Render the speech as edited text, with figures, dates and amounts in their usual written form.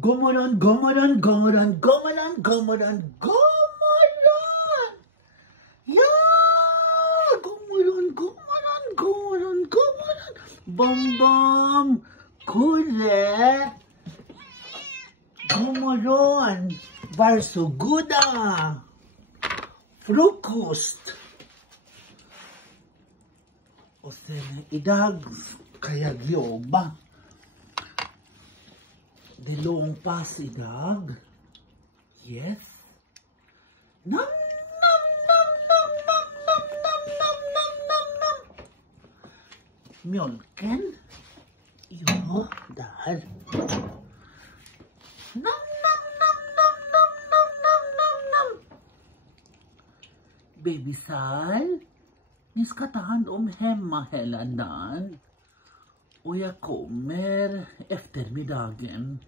Gomorron, gomorron, gomorron, gomorron, gomorron, gomorron! Yeah! Gomorron, gomorron, gomorron, gomorron! Bom, bom! Correct! Gomorron! Varsogoda! Frukost! Och sen idag ska jag jobba. Det är långpass idag. Yes. Nam, nam, nam, nam, nam, nam, nam, nam, nam, nam, nam. Mjölken. Ja, där. Nam, nam, nam, nam, nam, nam, nam, nam, nam. Bebisar, ni ska ta hand om hemma hela dagen. Och jag kommer eftermiddagen.